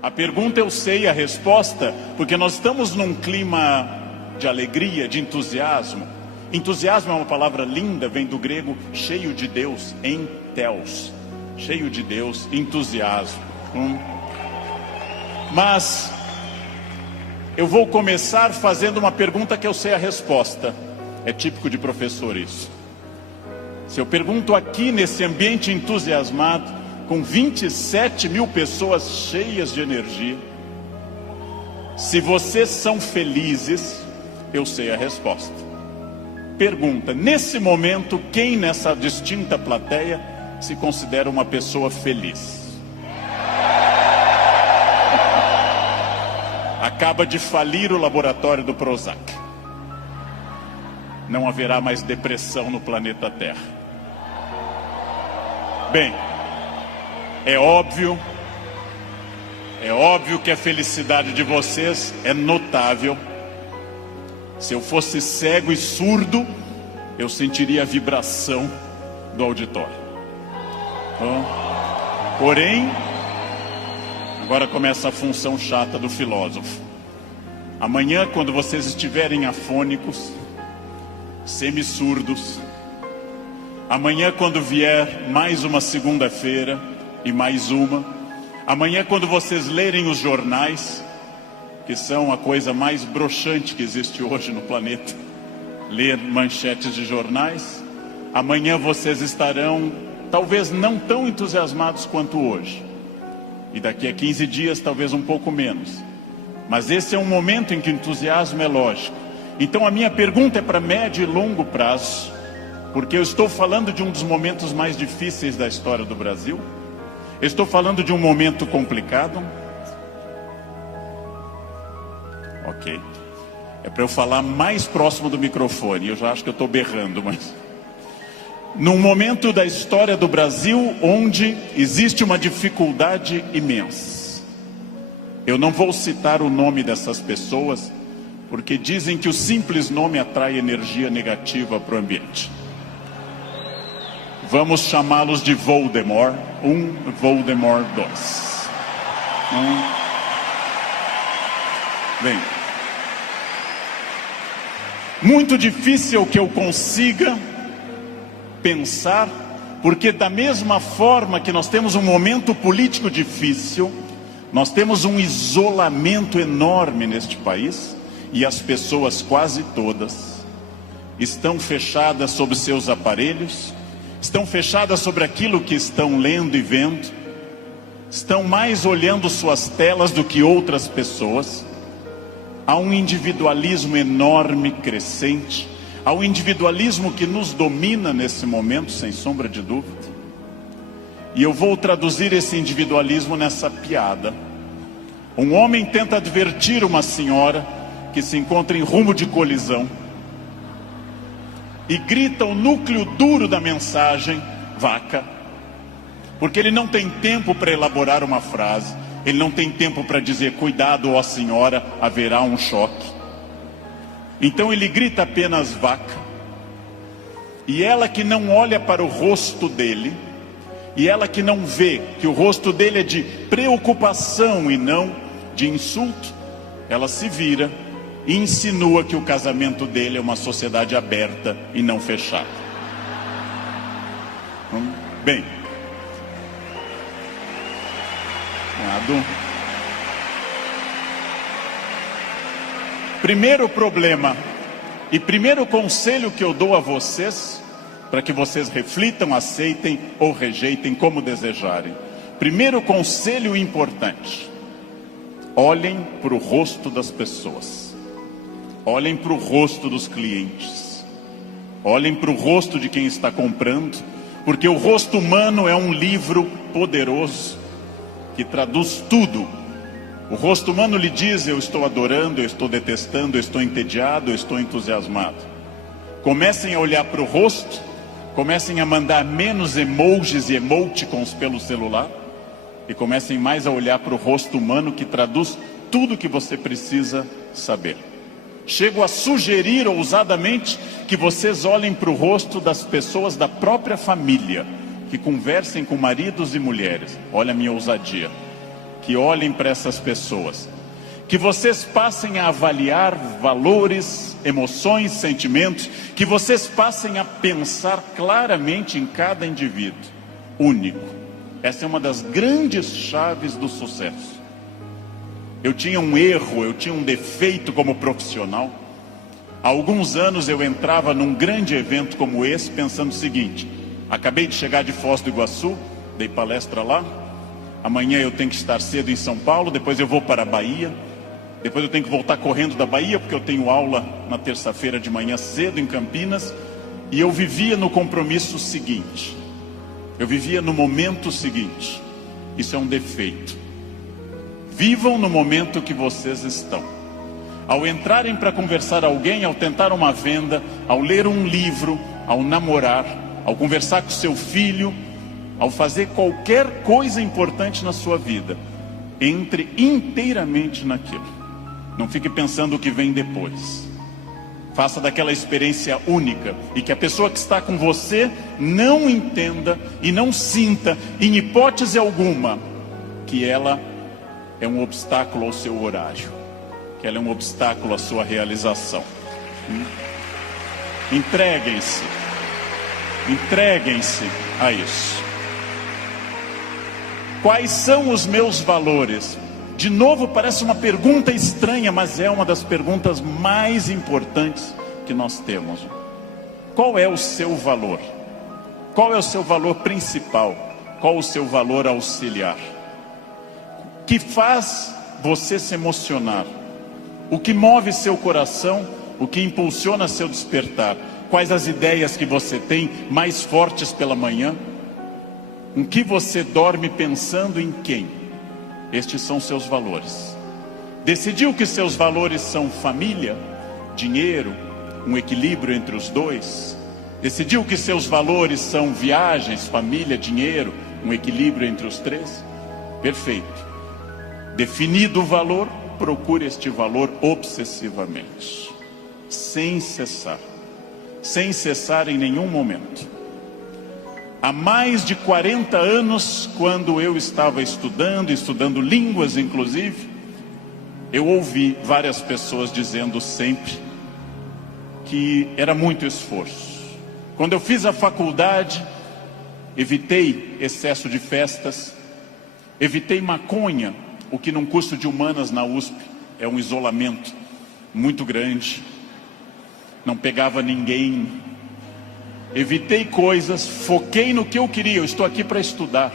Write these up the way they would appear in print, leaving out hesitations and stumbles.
A pergunta eu sei a resposta, porque nós estamos num clima de alegria, de entusiasmo. Entusiasmo é uma palavra linda, vem do grego cheio de Deus, entheos, cheio de Deus, entusiasmo. Mas eu vou começar fazendo uma pergunta que eu sei a resposta. É típico de professor isso. Se eu pergunto aqui nesse ambiente entusiasmado, com 27 mil pessoas cheias de energia, se vocês são felizes, eu sei a resposta. Pergunta, nesse momento, quem nessa distinta plateia se considera uma pessoa feliz? Acaba de falir o laboratório do Prozac. Não haverá mais depressão no planeta Terra. Bem, é óbvio que a felicidade de vocês é notável. Se eu fosse cego e surdo, eu sentiria a vibração do auditório. Porém, agora começa a função chata do filósofo. Amanhã, quando vocês estiverem afônicos, semissurdos, amanhã, quando vier mais uma segunda-feira e mais uma, amanhã, quando vocês lerem os jornais, que são a coisa mais broxante que existe hoje no planeta, ler manchetes de jornais, amanhã vocês estarão talvez não tão entusiasmados quanto hoje, e daqui a 15 dias talvez um pouco menos, mas esse é um momento em que o entusiasmo é lógico. Então a minha pergunta é para médio e longo prazo, porque eu estou falando de um dos momentos mais difíceis da história do Brasil. Eu estou falando de um momento complicado. Ok. É para eu falar mais próximo do microfone. Eu já acho que eu estou berrando, mas... Num momento da história do Brasil onde existe uma dificuldade imensa. Eu não vou citar o nome dessas pessoas, porque dizem que o simples nome atrai energia negativa para o ambiente. Vamos chamá-los de Voldemort 1, Voldemort 2. Bem, muito difícil que eu consiga pensar, porque da mesma forma que nós temos um momento político difícil, nós temos um isolamento enorme neste país, e as pessoas quase todas estão fechadas sobre seus aparelhos, estão fechadas sobre aquilo que estão lendo e vendo, estão mais olhando suas telas do que outras pessoas. Há um individualismo enorme, crescente, há um individualismo que nos domina nesse momento, sem sombra de dúvida. E eu vou traduzir esse individualismo nessa piada. Um homem tenta advertir uma senhora que se encontra em rumo de colisão e grita o núcleo duro da mensagem, vaca, porque ele não tem tempo para elaborar uma frase, ele não tem tempo para dizer, cuidado, ó senhora, haverá um choque. Então ele grita apenas vaca, e ela que não olha para o rosto dele, e ela que não vê que o rosto dele é de preocupação e não de insulto, ela se vira e insinua que o casamento dele é uma sociedade aberta e não fechada. Bem, primeiro problema e primeiro conselho que eu dou a vocês, para que vocês reflitam, aceitem ou rejeitem como desejarem. Primeiro conselho importante: olhem para o rosto das pessoas. Olhem para o rosto dos clientes. Olhem para o rosto de quem está comprando, porque o rosto humano é um livro poderoso que traduz tudo. O rosto humano lhe diz: eu estou adorando, eu estou detestando, eu estou entediado, eu estou entusiasmado. Comecem a olhar para o rosto, comecem a mandar menos emojis e emoticons pelo celular, e comecem mais a olhar para o rosto humano, que traduz tudo que você precisa saber. Chego a sugerir ousadamente que vocês olhem para o rosto das pessoas da própria família, que conversem com maridos e mulheres. Olha a minha ousadia. que olhem para essas pessoas, que vocês passem a avaliar valores, emoções, sentimentos, que vocês passem a pensar claramente em cada indivíduo único. Essa é uma das grandes chaves do sucesso. Eu tinha um erro, eu tinha um defeito como profissional. Há alguns anos eu entrava num grande evento como esse pensando o seguinte: acabei de chegar de Foz do Iguaçu, dei palestra lá, amanhã eu tenho que estar cedo em São Paulo, depois eu vou para a Bahia, depois eu tenho que voltar correndo da Bahia porque eu tenho aula na terça-feira de manhã cedo em Campinas. E eu vivia no compromisso seguinte, eu vivia no momento seguinte. Isso é um defeito. Vivam no momento que vocês estão. Ao entrarem para conversar com alguém, ao tentar uma venda, ao ler um livro, ao namorar, ao conversar com seu filho, ao fazer qualquer coisa importante na sua vida, entre inteiramente naquilo. Não fique pensando o que vem depois. Faça daquela experiência única, e que a pessoa que está com você não entenda e não sinta, em hipótese alguma, que ela é um obstáculo ao seu horário, que ela é um obstáculo à sua realização. Entreguem-se a isso. Quais são os meus valores? De novo, parece uma pergunta estranha, mas é uma das perguntas mais importantes que nós temos. Qual é o seu valor? Qual é o seu valor principal? Qual o seu valor auxiliar? O que faz você se emocionar? O que move seu coração? O que impulsiona seu despertar? Quais as ideias que você tem mais fortes pela manhã? Com que você dorme pensando em quem? Estes são seus valores. Decidiu que seus valores são família, dinheiro, um equilíbrio entre os dois? Decidiu que seus valores são viagens, família, dinheiro, um equilíbrio entre os três? Perfeito. Definido o valor, procure este valor obsessivamente, sem cessar em nenhum momento. Há mais de 40 anos, quando eu estava estudando línguas inclusive, eu ouvi várias pessoas dizendo sempre que era muito esforço. Quando eu fiz a faculdade, evitei excesso de festas, evitei maconha, o que num curso de humanas na USP é um isolamento muito grande, não pegava ninguém. Evitei coisas, foquei no que eu queria. Eu estou aqui para estudar.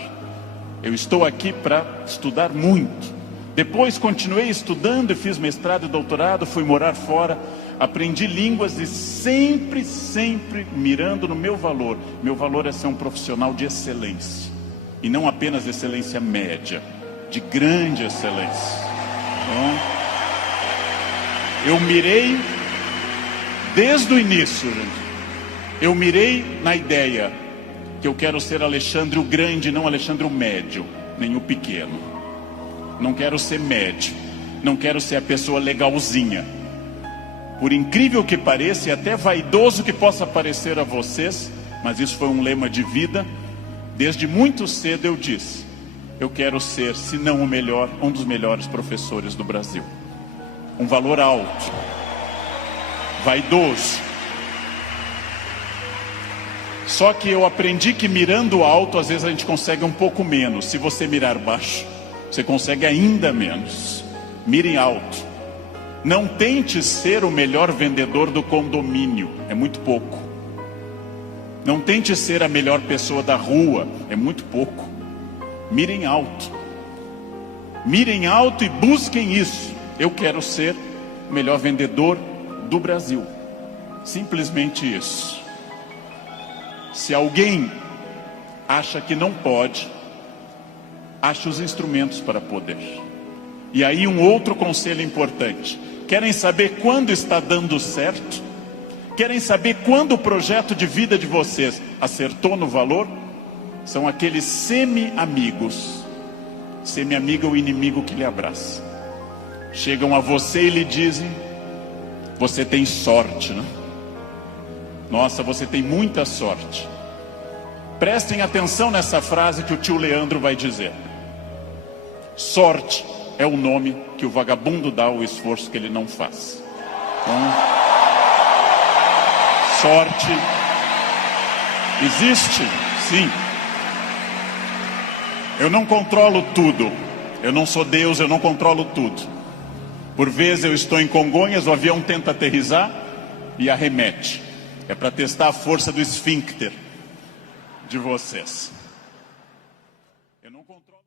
Eu estou aqui para estudar muito. Depois continuei estudando e fiz mestrado e doutorado, fui morar fora, aprendi línguas e sempre mirando no meu valor. Meu valor é ser um profissional de excelência. E não apenas excelência média, de grande excelência. Então, eu mirei desde o início, gente. Eu mirei na ideia que eu quero ser Alexandre o Grande, não Alexandre o Médio, nem o Pequeno. Não quero ser médio, não quero ser a pessoa legalzinha. Por incrível que pareça, e até vaidoso que possa parecer a vocês, mas isso foi um lema de vida. Desde muito cedo eu disse: eu quero ser, se não o melhor, um dos melhores professores do Brasil. Um valor alto, vaidoso. Só que eu aprendi que mirando alto, às vezes a gente consegue um pouco menos. Se você mirar baixo, você consegue ainda menos. Mire alto. Não tente ser o melhor vendedor do condomínio, é muito pouco. Não tente ser a melhor pessoa da rua, é muito pouco. Mirem alto. Mirem alto e busquem isso. Eu quero ser o melhor vendedor do Brasil. Simplesmente isso. Se alguém acha que não pode, ache os instrumentos para poder. E aí um outro conselho importante. Querem saber quando está dando certo? Querem saber quando o projeto de vida de vocês acertou no valor? São aqueles semi-amigos. Semi-amigo é o inimigo que lhe abraça. Chegam a você e lhe dizem: você tem sorte, né? Nossa, você tem muita sorte. Prestem atenção nessa frase que o tio Leandro vai dizer. Sorte é o nome que o vagabundo dá ao esforço que ele não faz. Então, sorte existe, sim. Eu não controlo tudo. Eu não sou Deus, eu não controlo tudo. Por vezes eu estou em Congonhas, o avião tenta aterrissar e arremete. É para testar a força do esfíncter de vocês. Eu não controlo...